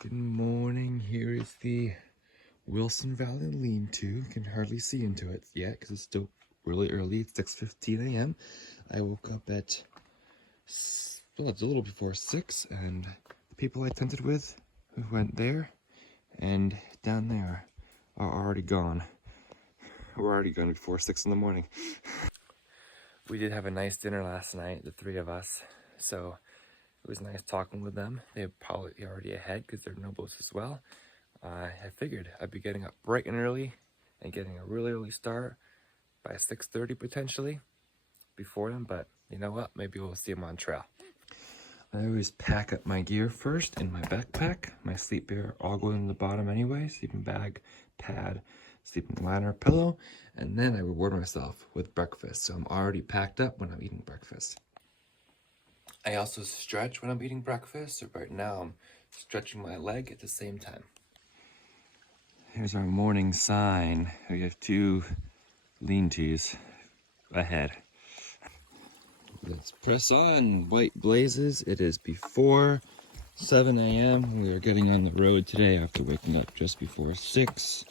Good morning. Here is the Wilson Valley lean-to. You can hardly see into it yet because it's still really early. It's 6:15 a.m. I woke up at, well, it's a little before 6, and the people I tented with who went there and down there are already gone. We're already gone before 6 in the morning. We did have a nice dinner last night, the three of us, so it was nice talking with them. They're probably already ahead because they're nobles as well. I figured I'd be getting up bright and early and getting a really early start by 6:30 potentially before them, but you know what? Maybe we'll see them on trail. I always pack up my gear first in my backpack. My sleep gear all go in the bottom anyway. Sleeping bag, pad, sleeping liner, pillow, and then I reward myself with breakfast. So I'm already packed up when I'm eating breakfast. I also stretch when I'm eating breakfast. So right now I'm stretching my leg at the same time. Here's our morning sign. We have two lean-tos ahead. Let's press on. White blazes. It is before 7 a.m. We are getting on the road today after waking up just before 6.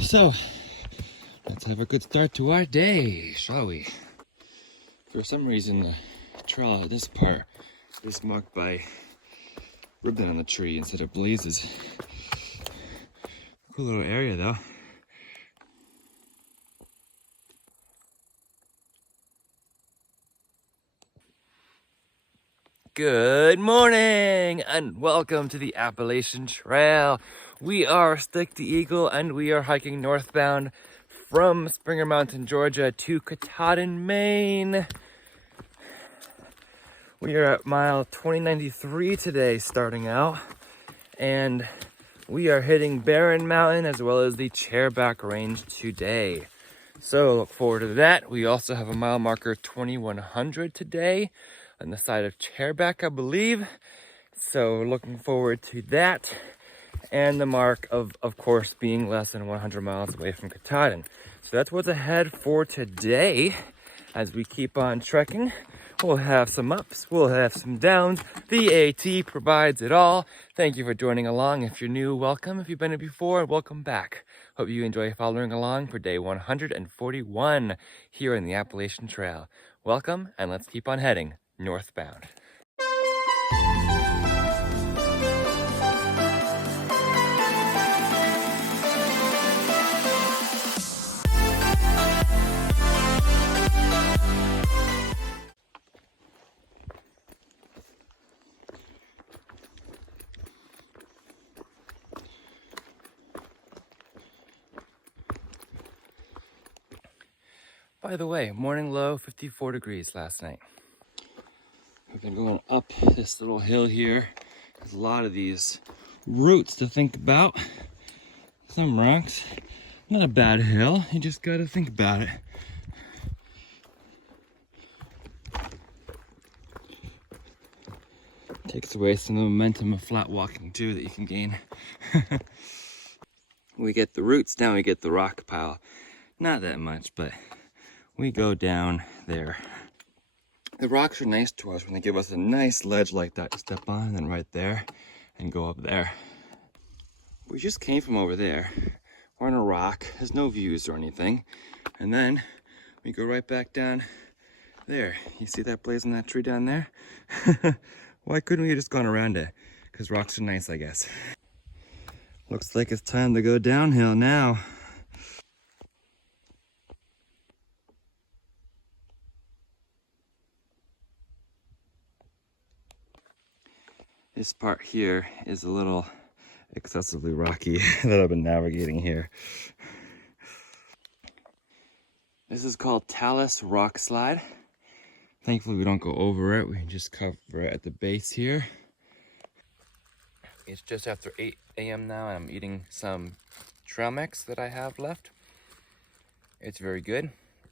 So, let's have a good start to our day, shall we? For some reason, the trail at this part is marked by ribbon on the tree instead of blazes. Cool little area though. Good morning and welcome to the Appalachian Trail. We are Stick the Eagle and we are hiking northbound from Springer Mountain, Georgia to Katahdin, Maine. We are at mile 2093 today starting out, and we are hitting Barren Mountain as well as the Chairback Range today. So look forward to that. We also have a mile marker 2100 today on the side of Chairback, I believe. So looking forward to that. And the mark of course, being less than 100 miles away from Katahdin. So that's what's ahead for today. As we keep on trekking, we'll have some ups, we'll have some downs. The AT provides it all. Thank you for joining along. If you're new, welcome. If you've been here before, welcome back. Hope you enjoy following along for day 141 here in the Appalachian Trail. Welcome, and let's keep on heading northbound. By the way, morning low 54 degrees last night. We've been going up this little hill here. There's a lot of these roots to think about. Some rocks. Not a bad hill, you just gotta think about it. Takes away some of the momentum of flat walking too that you can gain. We get the roots, now we get the rock pile. Not that much, but we go down there. The rocks are nice to us when they give us a nice ledge like that to step on, and then right there, and go up there. We just came from over there. We're on a rock, there's no views or anything. And then we go right back down there. You see that blaze in that tree down there? Why couldn't we have just gone around it? Because rocks are nice, I guess. Looks like it's time to go downhill now. This part here is a little excessively rocky that I've been navigating here. This is called Talus Rock Slide. Thankfully we don't go over it, we can just cover it at the base here. It's just after 8 a.m. now and I'm eating some trail mix that I have left. It's very good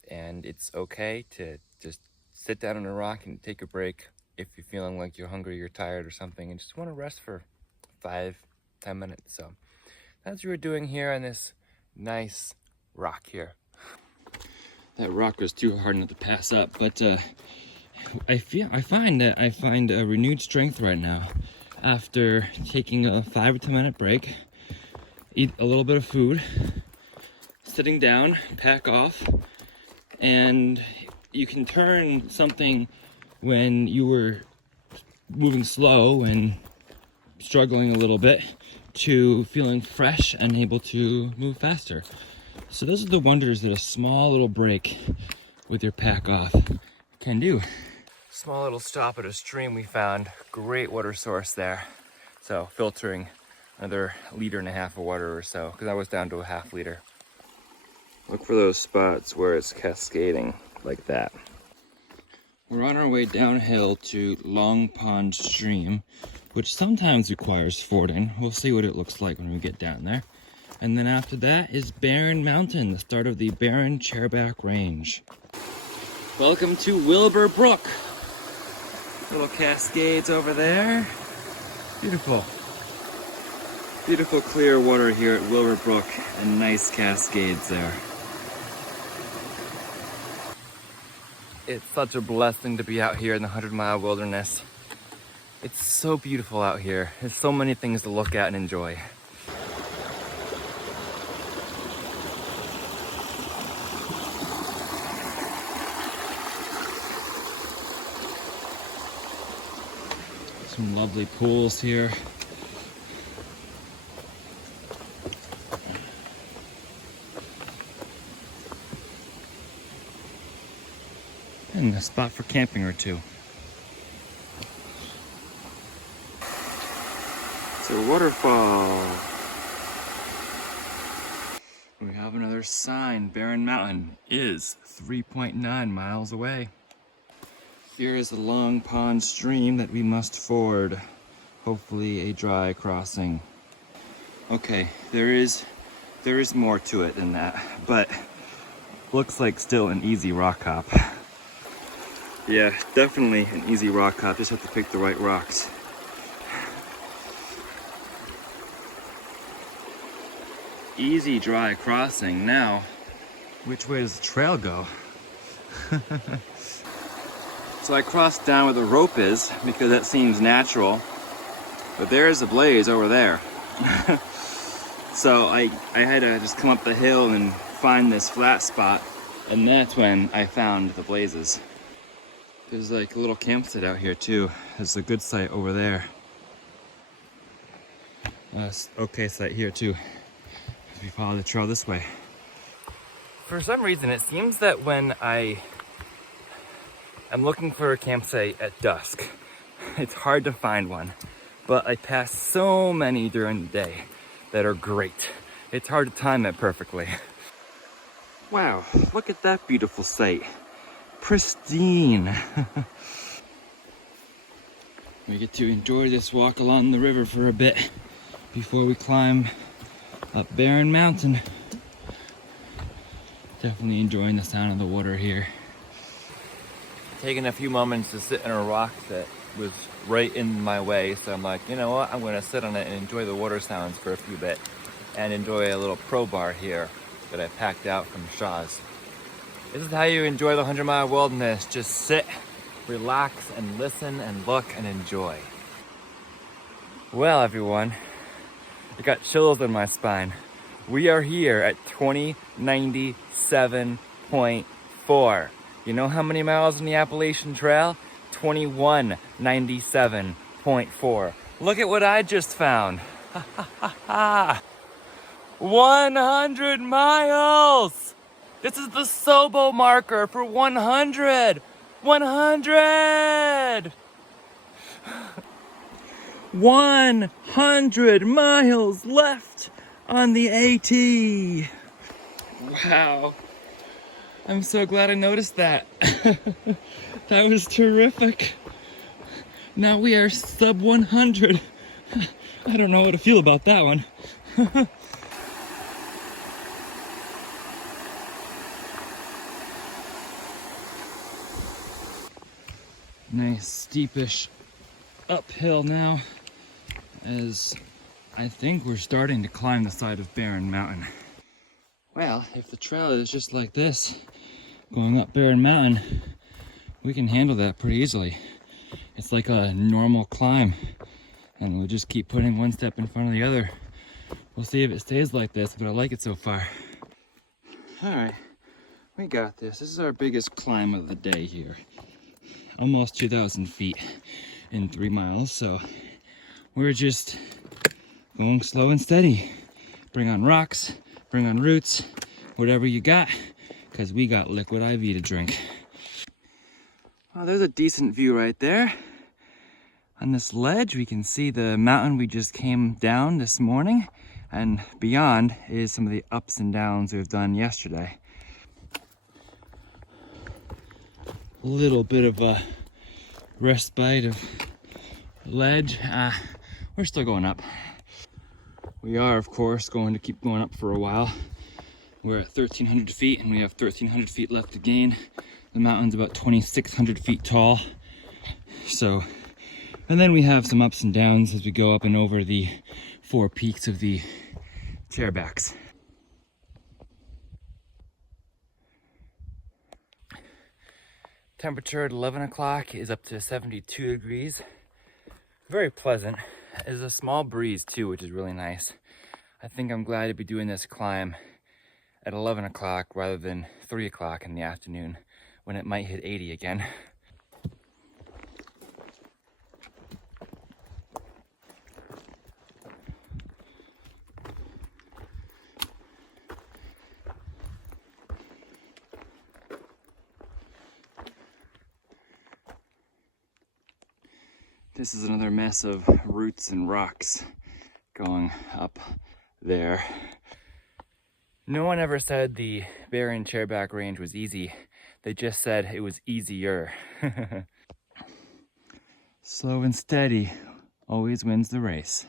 and it's okay to just sit down on a rock and take a break if you're feeling like you're hungry, you're tired or something, and just want to rest for 5-10 minutes. So that's what we're doing here on this nice rock here. That rock was too hard not to pass up, but I find a renewed strength right now after taking a 5 or 10 minute break, eat a little bit of food, sitting down, pack off, and you can turn something when you were moving slow and struggling a little bit to feeling fresh and able to move faster. So those are the wonders that a small little break with your pack off can do. Small little stop at a stream we found, great water source there. So filtering another 1.5 liters of water or so, because I was down to a 1/2 liter. Look for those spots where it's cascading like that. We're on our way downhill to Long Pond Stream, which sometimes requires fording. We'll see what it looks like when we get down there. And then after that is Barren Mountain, the start of the Barren Chairback Range. Welcome to Wilbur Brook. Little cascades over there. Beautiful. Beautiful clear water here at Wilbur Brook and nice cascades there. It's such a blessing to be out here in the 100-mile wilderness. It's so beautiful out here. There's so many things to look at and enjoy. Some lovely pools here. And a spot for camping or two. It's a waterfall. We have another sign. Barren Mountain is 3.9 miles away. Here is the Long Pond Stream that we must ford. Hopefully a dry crossing. Okay, there is more to it than that, but looks like still an easy rock hop. Yeah, definitely an easy rock hop, just have to pick the right rocks. Easy dry crossing. Now, which way does the trail go? So I crossed down where the rope is because that seems natural, but there's a blaze over there. So I had to just come up the hill and find this flat spot, and that's when I found the blazes. There's like a little campsite out here too. There's a good site over there. Okay site here too, if you follow the trail this way. For some reason it seems that when I'm looking for a campsite at dusk, it's hard to find one, but I pass so many during the day that are great. It's hard to time it perfectly. Wow, look at that beautiful site. Pristine. We get to enjoy this walk along the river for a bit before we climb up Barren Mountain. Definitely enjoying the sound of the water here. Taking a few moments to sit in a rock that was right in my way, so I'm like, you know what, I'm gonna sit on it and enjoy the water sounds for a few bit and enjoy a little pro bar here that I packed out from Shaw's. This is how you enjoy the 100-mile wilderness. Just sit, relax, and listen and look and enjoy. Well, everyone, I got chills in my spine. We are here at 2097.4. You know how many miles on the Appalachian Trail? 2197.4. Look at what I just found. 100 miles! This is the Sobo marker for 100! 100! 100 miles left on the AT. Wow. I'm so glad I noticed that. That was terrific. Now we are sub 100. I don't know how to feel about that one. Nice steepish uphill now, as I think we're starting to climb the side of Barren Mountain. Well, if the trail is just like this, going up Barren Mountain, we can handle that pretty easily. It's like a normal climb, And we'll just keep putting one step in front of the other. We'll see if it stays like this, but I like it so far. All right, we got this. This is our biggest climb of the day here. Almost 2,000 feet in 3 miles, so we're just going slow and steady. Bring on rocks, bring on roots, whatever you got, because we got liquid IV to drink. Well, there's a decent view right there. On this ledge, we can see the mountain we just came down this morning, and beyond is some of the ups and downs we've done yesterday. A little bit of a respite of ledge. We're still going up. We are, of course, going to keep going up for a while. We're at 1,300 feet and we have 1,300 feet left to gain. The mountain's about 2,600 feet tall. So, and then we have some ups and downs as we go up and over the 4 peaks of the chairbacks. Temperature at 11 o'clock is up to 72 degrees. Very pleasant. There's a small breeze too, which is really nice. I think I'm glad to be doing this climb at 11 o'clock rather than 3 o'clock in the afternoon when it might hit 80 again. This is another mess of roots and rocks going up there. No one ever said the Barren Chairback Range was easy. They just said it was easier. Slow and steady always wins the race.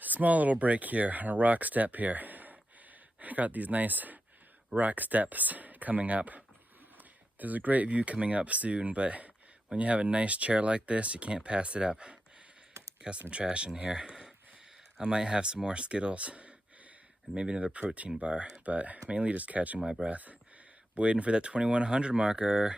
Small little break here on a rock step here. Got these nice rock steps coming up. There's a great view coming up soon, but when you have a nice chair like this, you can't pass it up. Got some trash in here. I might have some more Skittles and maybe another protein bar, but mainly just catching my breath. Waiting for that 2100 marker.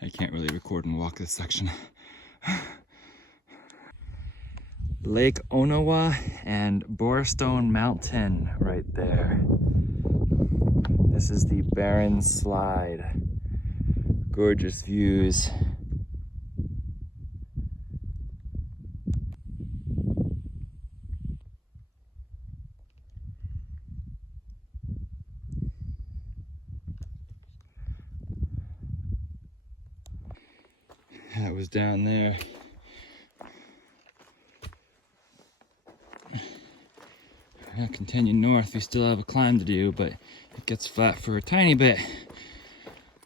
I can't really record and walk this section. Lake Onawa and Borestone Mountain right there. This is the Barren Slide. Gorgeous views. That was down there. I'll continue north. We still have a climb to do, but it gets flat for a tiny bit.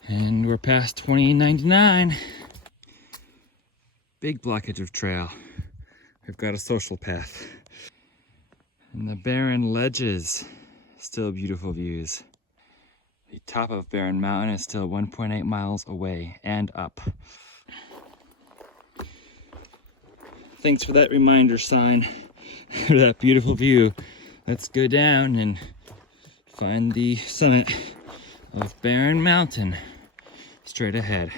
And we're past 2899. Big blockage of trail. We've got a social path. And the barren ledges, still beautiful views. The top of Barren Mountain is still 1.8 miles away and up. Thanks for that reminder sign, for that beautiful view. Let's go down and find the summit of Barren Mountain straight ahead.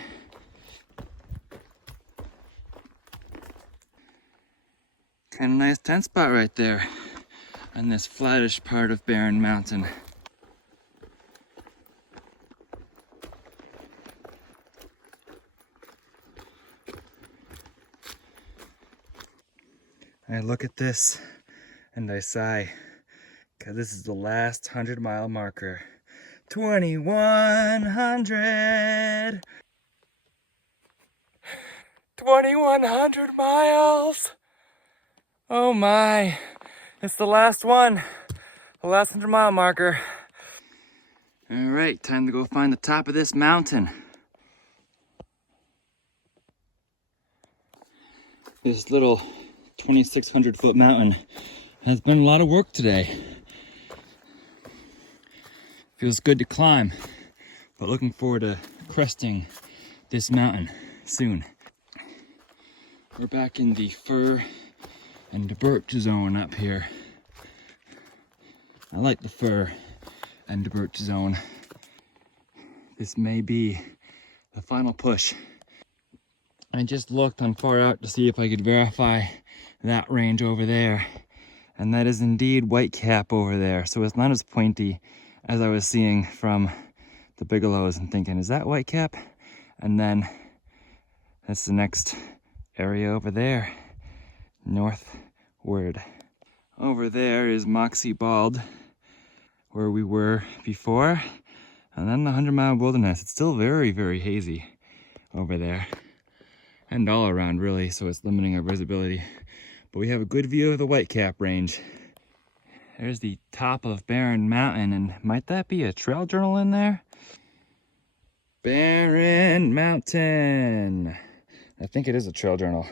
Kind of nice tent spot right there on this flattish part of Barren Mountain. I look at this and I sigh, because this is the last 100-mile marker. 2100! 2100 miles! Oh my, it's the last one, the last 100-mile marker. All right, time to go find the top of this mountain. This little 2,600-foot mountain has been a lot of work today. Feels good to climb, but looking forward to cresting this mountain soon. We're back in the fir and the birch zone up here. I like the fir and the birch zone. this may be the final push. I just looked on far out to see if I could verify that range over there. And that is indeed Whitecap over there. So it's not as pointy as I was seeing from the Bigelows and thinking, is that Whitecap? And then that's the next area over there, northward. Over there is Moxie Bald, where we were before. And then the 100 Mile Wilderness. It's still very, very hazy over there. And all around really, so it's limiting our visibility. But we have a good view of the Whitecap range. There's the top of Barren Mountain, and might that be a trail journal in there? Barren Mountain. I think it is a trail journal.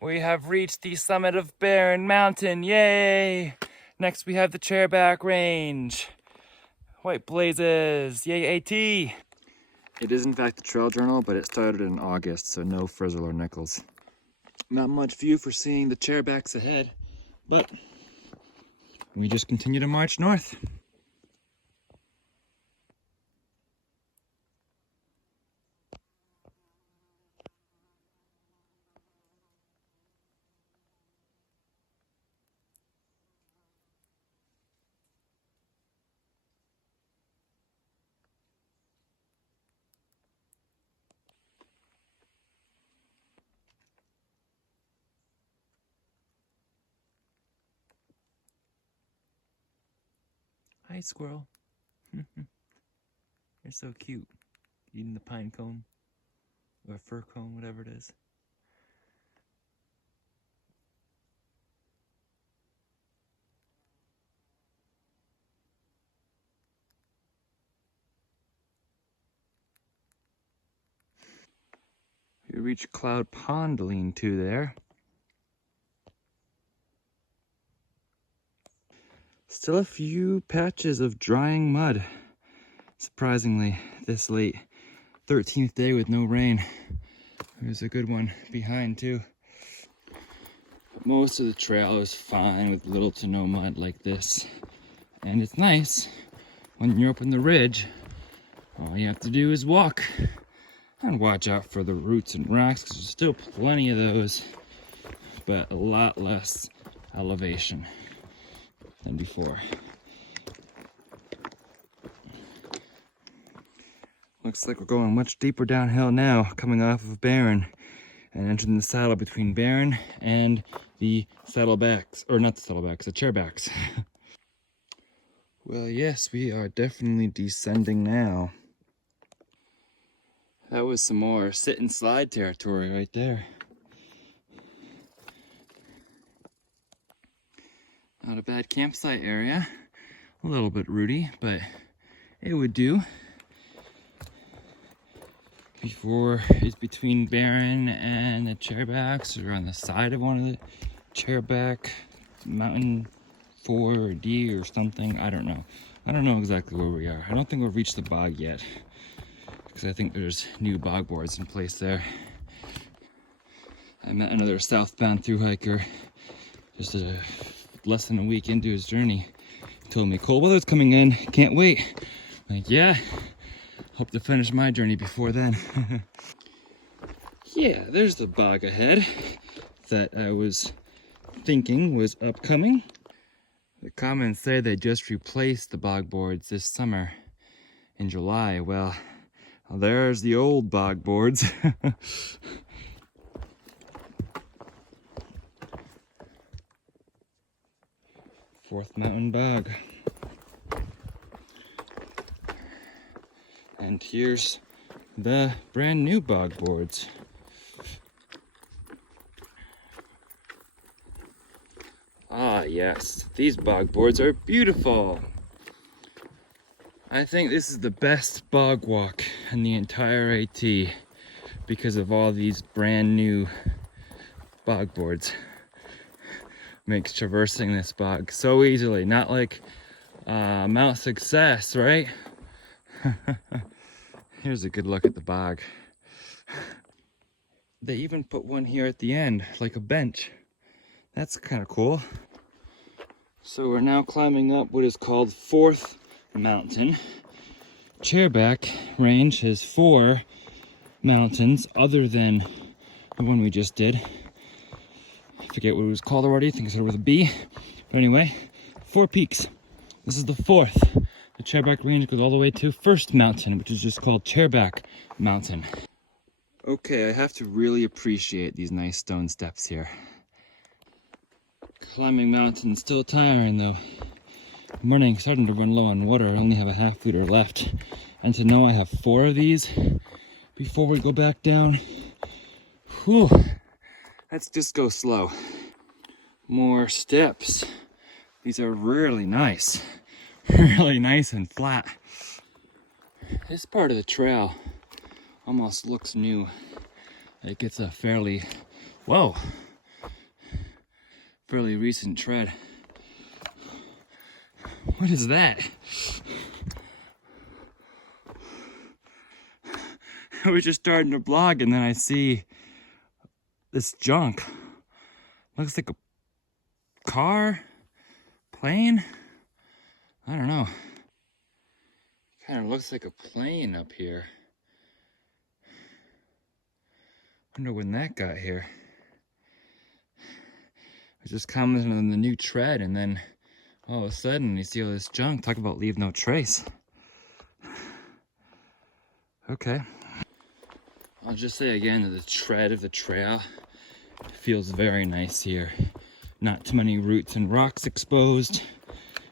We have reached the summit of Barren Mountain, yay! Next we have the Chairback Range. White blazes, yay AT! It is in fact a trail journal, but it started in August, so no frizzle or nickels. Not much view for seeing the chairbacks ahead, but we just continue to march north. Hi, squirrel. You're so cute. Eating the pine cone, or fir cone, whatever it is. We reach Cloud Pond lean-to there. Still a few patches of drying mud, surprisingly, this late. 13th day with no rain. There's a good one behind too. Most of the trail is fine with little to no mud like this. And it's nice when you're up on the ridge. All you have to do is walk and watch out for the roots and rocks, because there's still plenty of those, but a lot less elevation than before. Looks like we're going much deeper downhill now, coming off of Barren and entering the saddle between Barren and the saddlebacks, or not the saddlebacks, the chairbacks. Well, yes, we are definitely descending now. That was some more sit and slide territory right there. Not a bad campsite area. A little bit rooty, but it would do. Before it's between Barren and the chairbacks, or on the side of one of the chairback mountain 4 or D or something. I don't know. I don't know exactly where we are. I don't think we've reached the bog yet, because I think there's new bog boards in place there. I met another southbound thru-hiker just less than a week into his journey. He told me, cold weather's coming in, can't wait. I'm like, yeah, hope to finish my journey before then. Yeah, there's the bog ahead that I was thinking was upcoming. The comments say they just replaced the bog boards this summer in July. Well, there's the old bog boards. Fourth Mountain Bog. And here's the brand new bog boards. Ah, yes, these bog boards are beautiful. I think this is the best bog walk in the entire AT because of all these brand new bog boards. Makes traversing this bog so easily, not like Mount Success, right? Here's a good look at the bog. They even put one here at the end, like a bench. That's kind of cool. So we're now climbing up what is called Fourth Mountain. Chairback Range has 4 mountains other than the one we just did. I forget what it was called already. I think it started with a B. But anyway, 4 peaks. This is the 4th. The Chairback Range goes all the way to First Mountain, which is just called Chairback Mountain. Okay, I have to really appreciate these nice stone steps here. Climbing mountains still tiring though. I'm starting to run low on water. I only have a ½ liter left. And to know I have 4 of these before we go back down. Whew. Let's just go slow. More steps. These are really nice. Really nice and flat. This part of the trail almost looks new. Like it's a fairly recent tread. What is that? I was just starting to vlog and then I see this junk. Looks like a car, plane. I don't know. Kind of looks like a plane up here. Wonder when that got here. I just commented on the new tread and then all of a sudden you see all this junk. Talk about leave no trace. Okay. I'll just say again that the tread of the trail feels very nice here. Not too many roots and rocks exposed.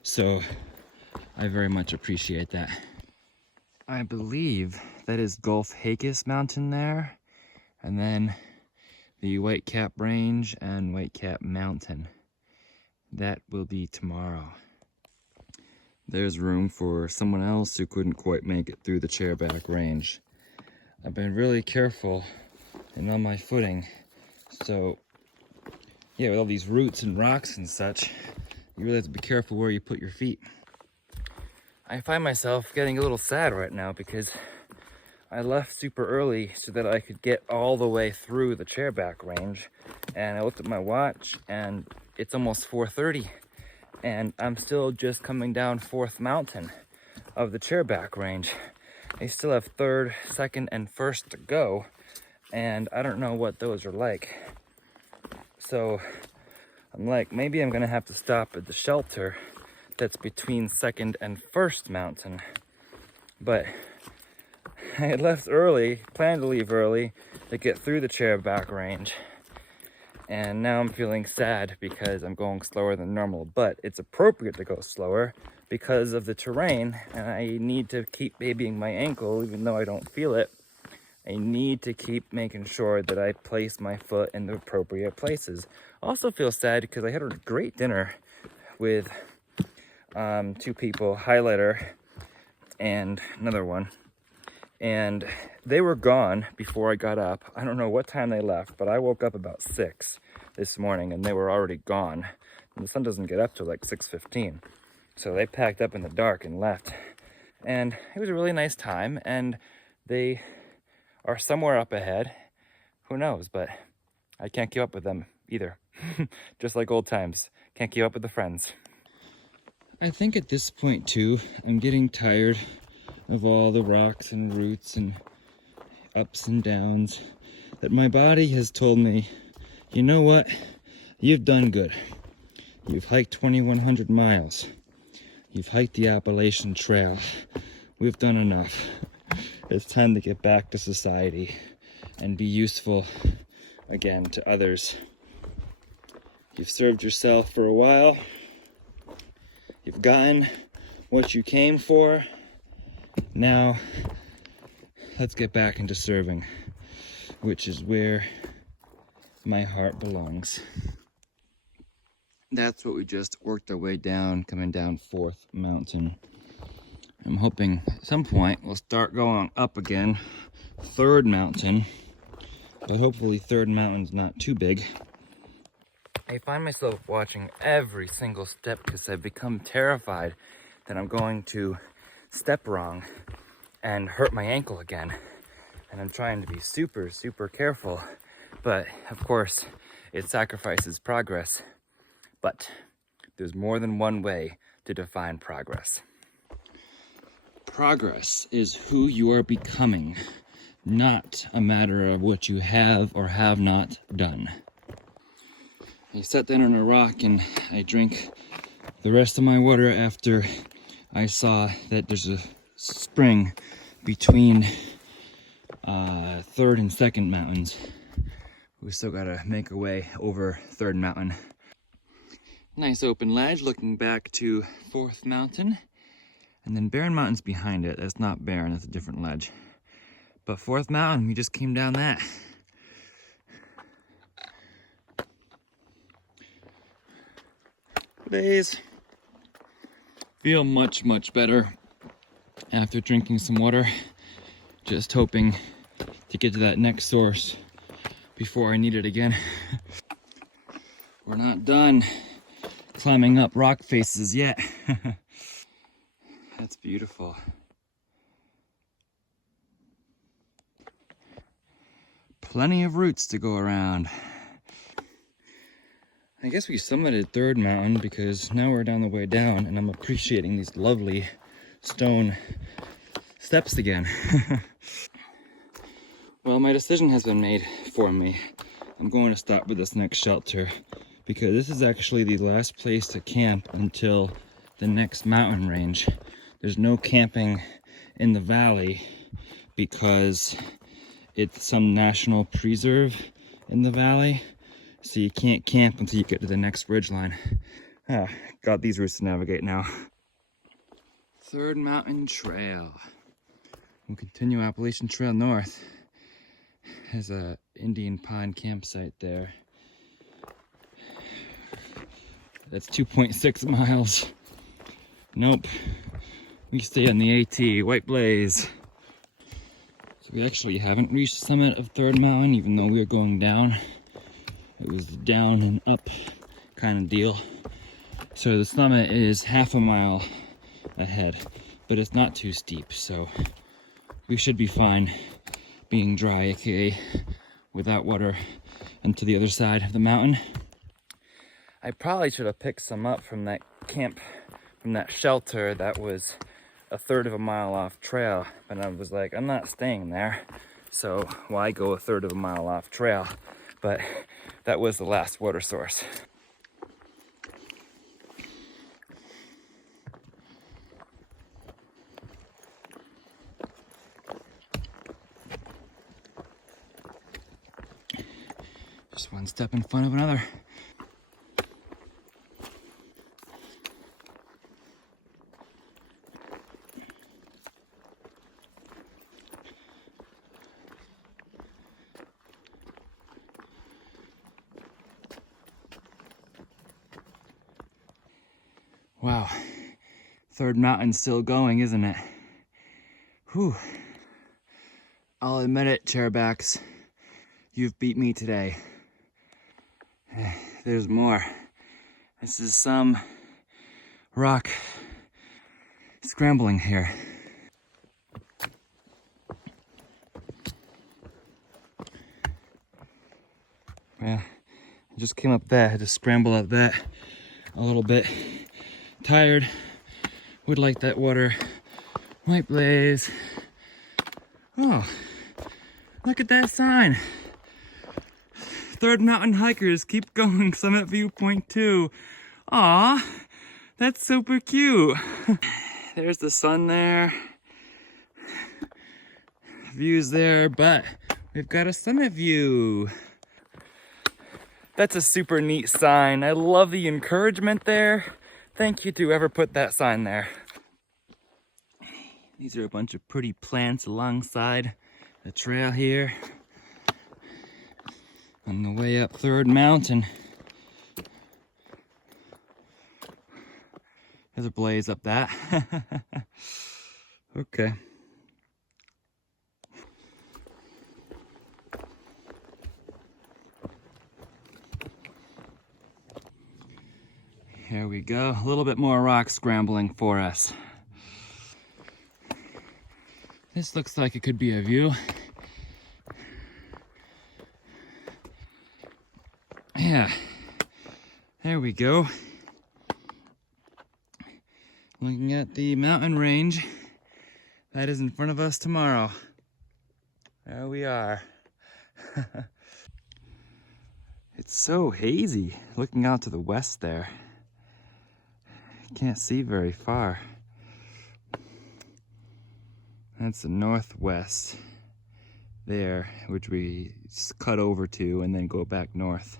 So I very much appreciate that. I believe that is Gulf Hakis Mountain there. And then the Whitecap Range and Whitecap Mountain. That will be tomorrow. There's room for someone else who couldn't quite make it through the Chairback Range. I've been really careful and on my footing. So yeah, with all these roots and rocks and such, you really have to be careful where you put your feet. I find myself getting a little sad right now because I left super early so that I could get all the way through the Chairback Range. And I looked at my watch and it's almost 4:30 and I'm still just coming down 4th mountain of the Chairback Range. I still have 3rd, 2nd, and 1st to go, and I don't know what those are like. So I'm like, maybe I'm gonna have to stop at the shelter that's between 2nd and 1st mountain. But I had left early, planned to leave early to get through the Chairback Range. And now I'm feeling sad because I'm going slower than normal, but it's appropriate to go slower because of the terrain, and I need to keep babying my ankle even though I don't feel it. I need to keep making sure that I place my foot in the appropriate places. Also feel sad because I had a great dinner with 2 people, Highlighter and another one, and they were gone before I got up. I don't know what time they left, but I woke up about 6 this morning and they were already gone. And the sun doesn't get up till like 6:15. So they packed up in the dark and left. And it was a really nice time, and they are somewhere up ahead. Who knows, but I can't keep up with them either. Just like old times. Can't keep up with the friends. I think at this point too, I'm getting tired of all the rocks and roots and ups and downs, that my body has told me, you know what, you've done good. You've hiked 2,100 miles. You've hiked the Appalachian Trail. We've done enough. It's time to get back to society and be useful again to others. You've served yourself for a while. You've gotten what you came for. Now, let's get back into serving, which is where my heart belongs. That's what we just worked our way down, coming down 4th mountain. I'm hoping at some point we'll start going up again, 3rd mountain, but hopefully 3rd mountain's not too big. I find myself watching every single step because I've become terrified that I'm going to step wrong and hurt my ankle again. And I'm trying to be super, super careful, but of course it sacrifices progress. But there's more than one way to define progress. Progress is who you are becoming, not a matter of what you have or have not done. I sat down on a rock and I drank the rest of my water after I saw that there's a spring between 3rd and 2nd mountains. We still gotta make our way over 3rd mountain. Nice open ledge looking back to 4th mountain. And then Barren Mountain's behind it. That's not Barren, that's a different ledge. But 4th mountain, we just came down that. Days. Feel much, much better after drinking some water. Just hoping to get to that next source before I need it again. We're not done climbing up rock faces yet. That's beautiful. Plenty of routes to go around. I guess we summited 3rd mountain because now we're down the way down and I'm appreciating these lovely stone steps again. Well, my decision has been made for me. I'm going to stop with this next shelter because this is actually the last place to camp until the next mountain range. There's no camping in the valley because it's some national preserve in the valley. So you can't camp until you get to the next ridgeline. Got these routes to navigate now. 3rd Mountain Trail. We'll continue Appalachian Trail north. There's a Indian Pond campsite there. That's 2.6 miles. Nope. We stay on the AT, White Blaze. So we actually haven't reached the summit of 3rd Mountain, even though we are going down. It was down and up kind of deal. So the summit is half a mile ahead, but it's not too steep, so we should be fine being dry, aka without water, and to the other side of the mountain. I probably should have picked some up from that camp, from that shelter that was 1/3 of a mile off trail, but I was like, I'm not staying there, so why go 1/3 of a mile off trail? But that was the last water source. Just one step in front of another. Wow, 3rd mountain's still going, isn't it? Whew. I'll admit it, chairbacks. You've beat me today. There's more. This is some rock scrambling here. Well, I just came up that, I had to scramble up that a little bit. Tired, would like that water. White Blaze. Oh, look at that sign. 3rd Mountain hikers keep going, summit viewpoint 2. Aw, that's super cute. There's the sun there. Views there, but we've got a summit view. That's a super neat sign. I love the encouragement there. Thank you to whoever put that sign there. These are a bunch of pretty plants alongside the trail here. On the way up 3rd Mountain. There's a blaze up that. Okay. Here we go, a little bit more rock scrambling for us. This looks like it could be a view. Yeah, there we go. Looking at the mountain range that is in front of us tomorrow. There we are. It's so hazy looking out to the west there. Can't see very far. That's the northwest there, which we cut over to and then go back north.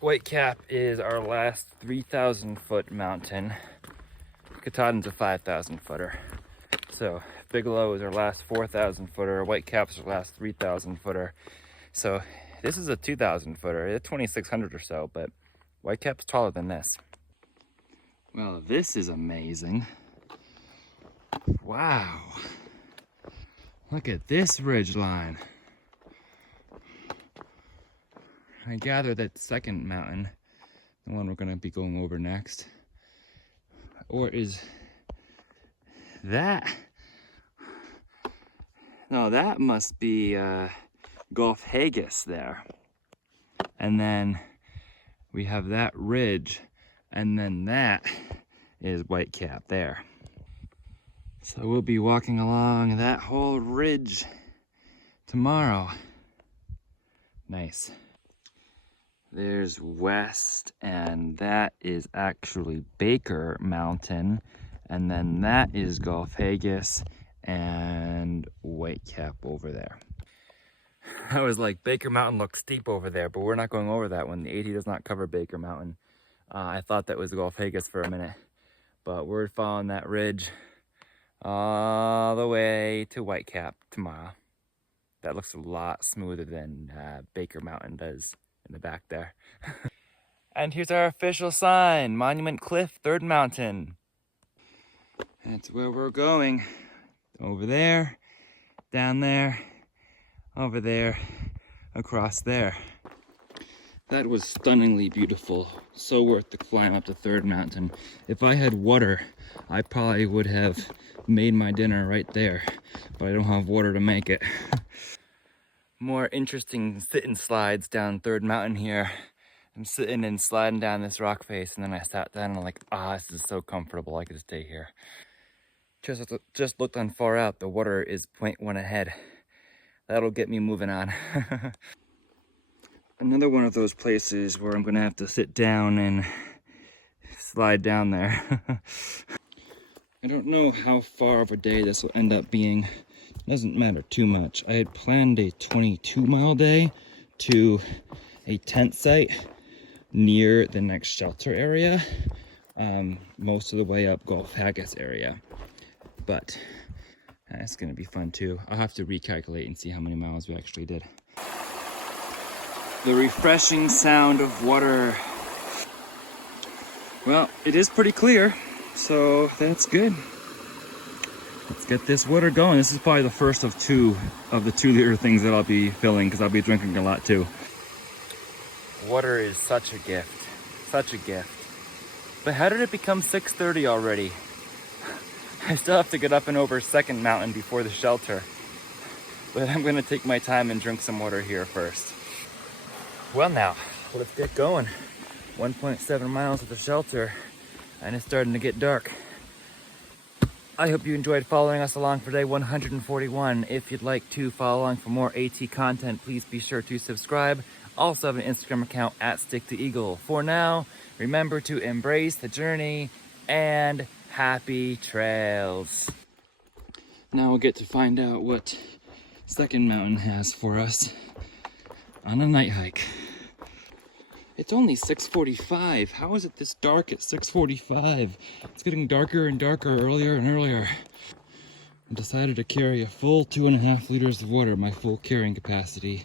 White Cap is our last 3,000 foot mountain. Katahdin's a 5,000 footer. So Bigelow is our last 4,000 footer. White Cap's our last 3,000 footer. So this is a 2,000 footer. It's 2,600 or so, but White Cap's taller than this. Well, this is amazing. Wow. Look at this ridge line. I gather that second mountain, the one we're going to be going over next, or is that? No, that must be Gulf Haggis there. And then we have that ridge, and then that is White Cap there. So we'll be walking along that whole ridge tomorrow. Nice. There's west, and that is actually Baker Mountain, and then that is Gulf Haggis and White Cap over there. I was like, Baker Mountain looks steep over there, but we're not going over that one. The AT does not cover Baker Mountain. I thought that was Gulf Haggis for a minute, but we're following that ridge all the way to White Cap tomorrow. That looks a lot smoother than Baker Mountain does in the back there. And here's our official sign, Monument Cliff, Third Mountain. That's where we're going. Over there, down there, over there, across there. That was stunningly beautiful. So worth the climb up to Third Mountain. If I had water, I probably would have made my dinner right there, but I don't have water to make it. More interesting sit and slides down Third Mountain here. I'm sitting and sliding down this rock face, and then I sat down and I'm like, this is so comfortable, I could stay here. Just looked on far out, the water is 0.1 ahead. That'll get me moving on. Another one of those places where I'm gonna have to sit down and slide down there. I don't know how far of a day this will end up being. It doesn't matter too much. I had planned a 22-mile day to a tent site near the next shelter area, most of the way up Gulf Haggis area. But that's gonna be fun too. I'll have to recalculate and see how many miles we actually did. The refreshing sound of water. Well, it is pretty clear, so that's good. Let's get this water going. This is probably the first of the 2-liter things that I'll be filling, because I'll be drinking a lot too. Water is such a gift, such a gift. But how did it become 6:30 already? I still have to get up and over Second Mountain before the shelter. But I'm gonna take my time and drink some water here first. Well now, let's get going. 1.7 miles to the shelter, and it's starting to get dark. I hope you enjoyed following us along for day 141. If you'd like to follow along for more AT content, please be sure to subscribe. Also have an Instagram account at Stick to Eagle. For now, remember to embrace the journey and happy trails. Now we'll get to find out what Second Mountain has for us on a night hike. It's only 6:45. How is it this dark at 6:45? It's getting darker and darker, earlier and earlier. I decided to carry a full 2.5 liters of water, my full carrying capacity.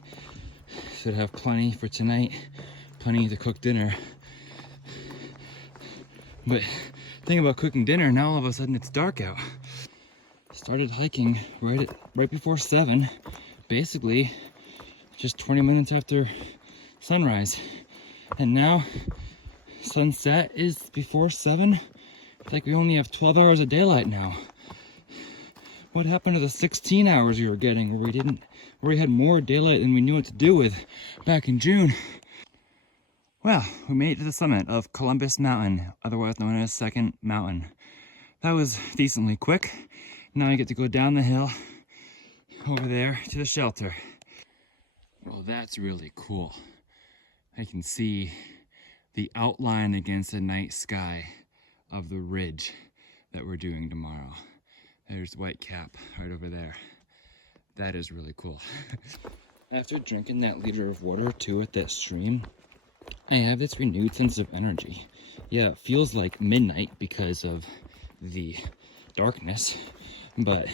Should have plenty for tonight, plenty to cook dinner. But the thing about cooking dinner, now all of a sudden it's dark out. Started hiking right before 7, basically just 20 minutes after sunrise. And now sunset is before 7. It's like we only have 12 hours of daylight now. What happened to the 16 hours we were getting where we had more daylight than we knew what to do with back in June? Well, we made it to the summit of Columbus Mountain, otherwise known as Second Mountain. That was decently quick. Now I get to go down the hill over there to the shelter. Well, that's really cool. I can see the outline against the night sky of the ridge that we're doing tomorrow. There's White Cap right over there. That is really cool. After drinking that liter of water too at that stream, I have this renewed sense of energy. Yeah, it feels like midnight because of the darkness, but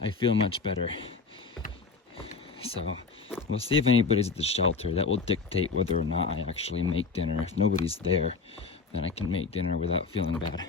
I feel much better. So we'll see if anybody's at the shelter. That will dictate whether or not I actually make dinner. If nobody's there, then I can make dinner without feeling bad.